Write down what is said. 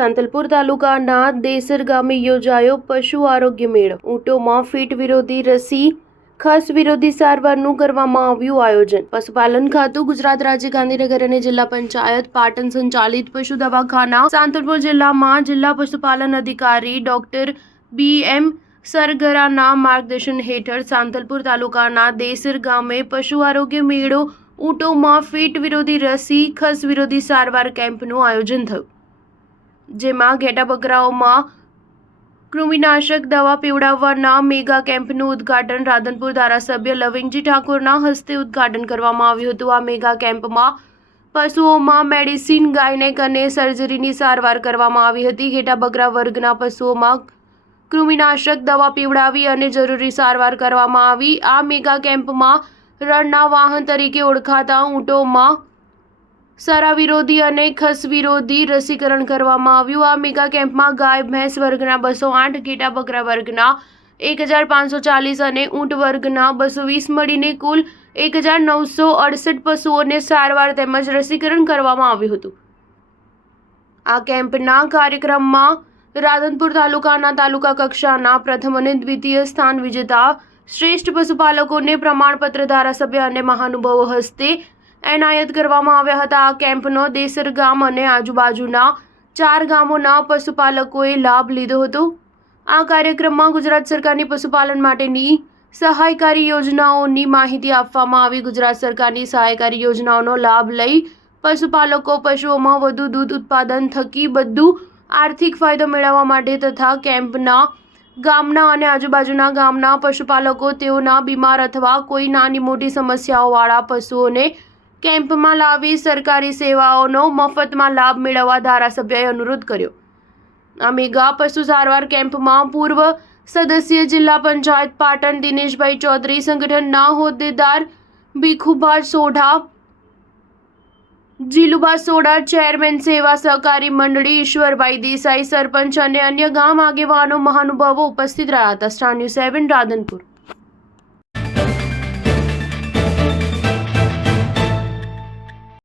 સાંતલપુર તાલુકાના દેસર ગામે યોજાયો પશુ આરોગ્ય મેળો। ઊંટોમાં ફીટ વિરોધી રસી, ખસ વિરોધી સારવારનું કરવામાં આવ્યું આયોજન। પશુપાલન ખાતું ગુજરાત રાજ્ય ગાંધીનગર અને જિલ્લા પંચાયત પાટણ સંચાલિત પશુ દવાખાના સાંતલપુર જિલ્લામાં જિલ્લા પશુપાલન અધિકારી ડોક્ટર BM સરગરાના માર્ગદર્શન હેઠળ સાંતલપુર તાલુકાના દેસર ગામે પશુ આરોગ્ય મેળો ઊંટોમાં ફીટ વિરોધી રસી, ખસ વિરોધી સારવાર કેમ્પનું આયોજન થયું, જેમાં ઘેટા બકરાઓમાં કૃમિનાશક દવા પીવડાવવાના મેગા કેમ્પનું ઉદ્ઘાટન રાધનપુર ધારાસભ્ય લવિંગજી ઠાકોરના હસ્તે ઉદ્ઘાટન કરવામાં આવ્યું હતું। આ મેગા કેમ્પમાં પશુઓમાં મેડિસિન, ગાયનેક અને સર્જરીની સારવાર કરવામાં આવી હતી। ઘેટા બકરા વર્ગના પશુઓમાં કૃમિનાશક દવા પીવડાવી અને જરૂરી સારવાર કરવામાં આવી। આ મેગા કેમ્પમાં રણના વાહન તરીકે ઓળખાતા ઊંટોમાં સરા વિરોધી અને ખસ વિરોધી રસીકરણ કરવામાં આવ્યું। આ મેગા કેમ્પમાં ગાય ભેંસ વર્ગના 208, ઘેટા બકરા વર્ગના 1540 અને ઊંટ વર્ગના 220 મળીને કુલ 1968 પશુઓને સારવાર તેમજ રસીકરણ કરવામાં આવ્યું હતું। આ કેમ્પના કાર્યક્રમમાં રાધનપુર તાલુકાના તાલુકા કક્ષાના પ્રથમ અને દ્વિતીય સ્થાન વિજેતા શ્રેષ્ઠ પશુપાલકોને પ્રમાણપત્ર ધારાસભ્ય અને મહાનુભાવો હસ્તે એનાયત કરવામાં આવ્યા હતા। આ કેમ્પનો દેસર ગામ અને આજુબાજુના 4 ગામોના પશુપાલકોએ લાભ લીધો હતો। આ કાર્યક્રમમાં ગુજરાત સરકારની પશુપાલન માટેની સહાયકારી યોજનાઓની માહિતી આપવામાં આવી। ગુજરાત સરકારની સહાયકારી યોજનાઓનો લાભ લઈ પશુપાલકો પશુઓમાં વધુ દૂધ ઉત્પાદન થકી વધુ આર્થિક ફાયદો મેળવવા માટે તથા કેમ્પના ગામના અને આજુબાજુના ગામના પશુપાલકો તેઓના બીમાર અથવા કોઈ નાની મોટી સમસ્યાઓવાળા પશુઓને કેમ્પમાં લાવી સરકારી સેવાઓનો મફતમાં લાભ મેળવવા ધારાસભ્યએ અનુરોધ કર્યો। આ મેગા પશુ સારવાર કેમ્પમાં પૂર્વ સદસ્ય જિલ્લા પંચાયત પાટણ દિનેશભાઈ ચૌધરી, સંગઠનના હોદ્દેદાર ભીખુભા સોઢા, જીલુભા સોઢા, ચેરમેન સેવા સહકારી મંડળી ઈશ્વરભાઈ દેસાઈ, સરપંચ અને અન્ય ગામ આગેવાનો મહાનુભાવો ઉપસ્થિત રહ્યા હતા। Star news 7 Radhanpur.